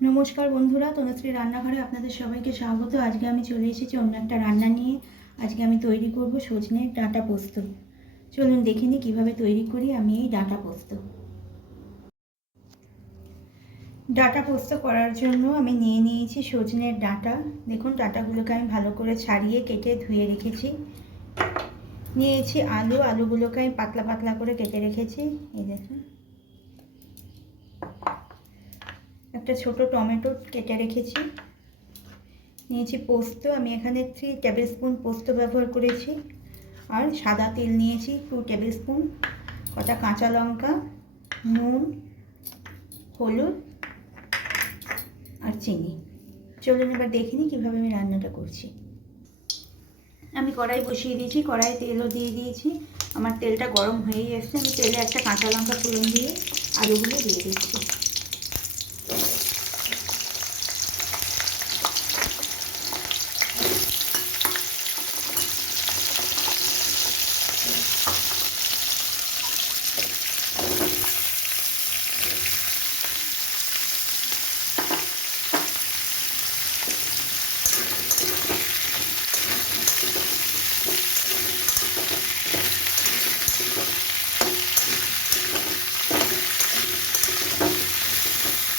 নমস্কার বন্ধুরা তনুশ্রী রান্নাঘরে আপনাদের সবাইকে স্বাগত। আজকে আমি চলে এসেছি অন্য একটা রান্না নিয়ে। আজকে আমি তৈরি করব সজনের ডাঁটা পোস্ত। চলুন দেখে নিই কীভাবে তৈরি করি আমি এই ডাঁটা পোস্ত। ডাঁটা পোস্ত করার জন্য আমি নিয়ে নিয়েছি সজনের ডাঁটা। দেখুন, ডাঁটাগুলোকে আমি ভালো করে ছাড়িয়ে কেটে ধুয়ে রেখেছি। নিয়েছি আলু, আলুগুলোকে আমি পাতলা পাতলা করে কেটে রেখেছি। এই দেখুন। একটা ছোট টমেটো কেটে রেখেছি। নিয়েছি পোস্ত, আমি এখানে থ্রি টেবিল স্পুন পোস্ত ব্যবহার করেছি। আর সাদা তেল নিয়েছি টু টেবিল স্পুন কটা কাঁচা লঙ্কা, নুন, হলুদ আর চিনি। চলুন এবার দেখে নিই কীভাবে আমি রান্নাটা করছি। আমি কড়াই বসিয়ে দিয়েছি কড়াই তেলও দিয়ে দিয়েছি। আমার তেলটা গরম হয়েই এসছে, আমি তেলে একটা কাঁচা লঙ্কা ফোড়ন দিয়ে আলুগুলো দিয়ে দিচ্ছি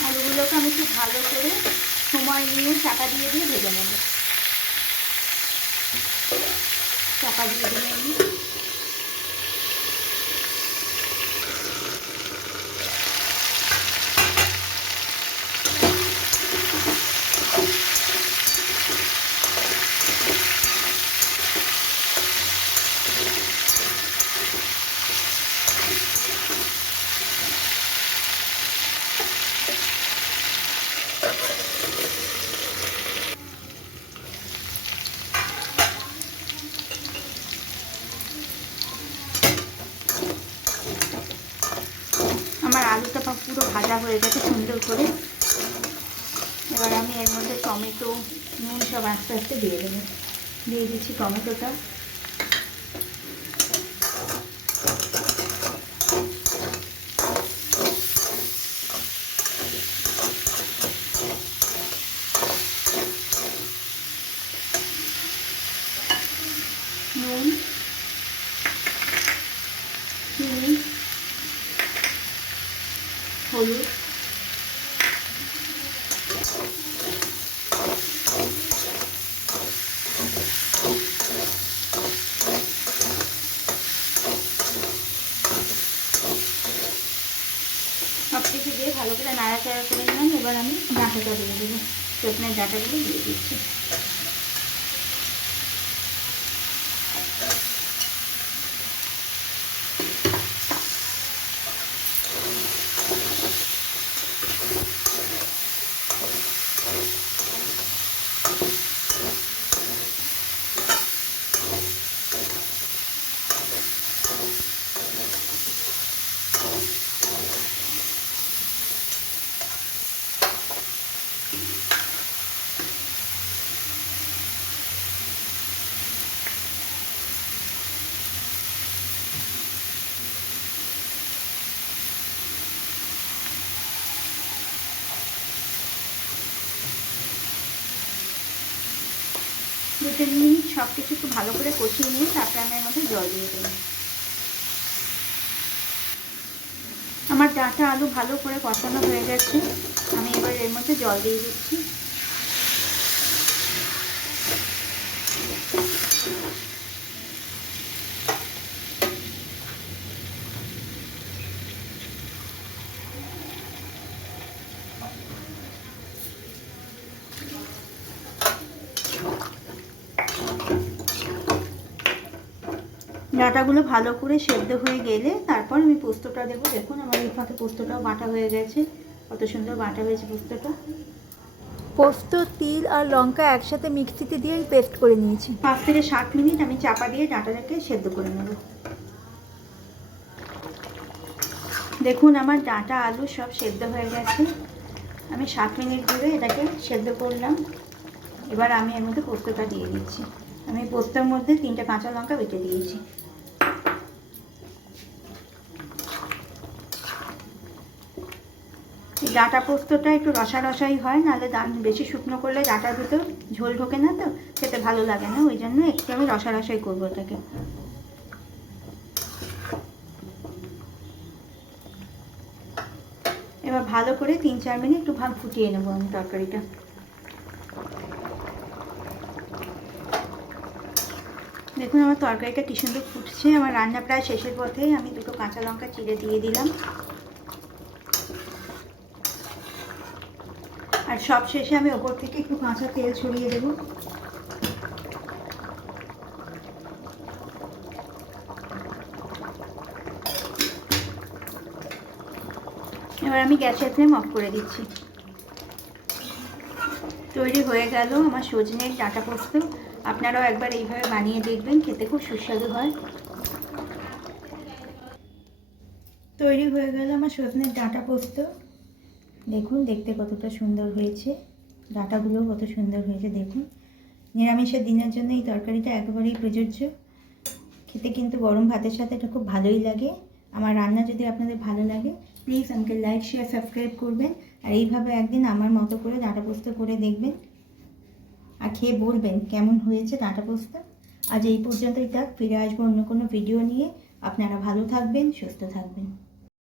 আলুগুলোকে আমি খুব ভালো করে সময় নিয়ে চাকা দিয়ে দিয়ে ভেজে নেব। চাকা দিয়ে দিলে আমি আমার আলুটা পুরো ভাজা হয়ে গেছে সুন্দর করে। এবার আমি এর মধ্যে টমেটো, নুন সব আস্তে আস্তে দিয়ে দেবো। দিয়ে দিচ্ছি টমেটোটা। নুন চিনি হলুদ। সব কিছু দিয়ে ভালো করে নাড়াচাড়া করে নিলাম, এবার আমি ডাঁটাটা দিয়ে দেবো। শুকনো ডাঁটাগুলো দিয়ে দিচ্ছি। দু নিই সব কিছু একটু ভালো করে কষিয়ে নিয়ে তারপরে আমি এর মধ্যে জল দিয়ে দেবো। আমার ডাঁটা আলু ভালো করে কষানো হয়ে গেছে। আমি এবার এর মধ্যে জল দিয়ে দিচ্ছি। ডাঁটাগুলো ভালো করে সেদ্ধ হয়ে গেলে তারপর আমি পোস্তটা দেবো। দেখুন আমার এই ফাঁকে পোস্তটাও বাটা হয়ে গেছে। কত সুন্দর বাটা হয়েছে পোস্তটা। পোস্ত তিল আর লঙ্কা একসাথে মিক্সিতে দিয়ে পেস্ট করে নিয়েছি। পাঁচ থেকে সাত মিনিট আমি চাপা দিয়ে ডাঁটাটাকে সেদ্ধ করে নেব। দেখুন আমার ডাঁটা আলু সব সেদ্ধ হয়ে গেছে। আমি সাত মিনিট ধরে এটাকে সেদ্ধ করলাম। এবার আমি এর মধ্যে পোস্তটা দিয়ে দিচ্ছি। আমি পোস্তর মধ্যে তিনটে কাঁচা লঙ্কা বেটে দিয়েছি। ডাটা পোস্তটা একটু রসা রসাই হয়, নাহলে দান বেশি শুকনো করলে ডাটার ভিতর ঝোল ঢোকে না তো, খেতে ভালো লাগে না, ওই জন্য একটু আমি রসা রসাই করব ওটাকে। এবার ভালো করে তিন চার মিনিট একটু ভালো ফুটিয়ে নেব আমি তরকারিটা। দেখুন আমার তরকারিটা কি সুন্দর ফুটছে, আমার রান্না প্রায় শেষের পথে আমি দুটো কাঁচা লঙ্কা চিড়ে দিয়ে দিলাম। আর সব শেষে আমি ওপর থেকে একটু কাঁচা তেল ছড়িয়ে দেবো। এবার আমি গ্যাসের ফ্লেম অফ করে দিচ্ছি। তৈরি হয়ে গেল আমার সজনের ডাটা পোস্ত। আপনারাও একবার এইভাবে বানিয়ে দেখবেন, খেতে খুব সুস্বাদু হয়। তৈরি হয়ে গেল আমার সজনের ডাটা পোস্ত। দেখুন, দেখতে কতটা সুন্দর হয়েছে। ডাটাগুলো কত সুন্দর হয়েছে, দেখুন। নিরামিষের দিনের জন্য এই তরকারিটা একেবারেই প্রযোজ্য। খেতে কিন্তু গরম ভাতের সাথে এটা খুব ভালোই লাগে। আমার রান্না যদি আপনাদের ভালো লাগে প্লিজ আমাকে লাইক শেয়ার সাবস্ক্রাইব করবেন। আর এইভাবে একদিন আমার মতো করে ডাটা পোস্ত করে দেখবেন। আর খেয়ে বলবেন কেমন হয়েছে ডাটা পোস্ত। আজ এই পর্যন্তই থাক, ফিরে আসব অন্য কোনো ভিডিও নিয়ে। আপনারা ভালো থাকবেন, সুস্থ থাকবেন।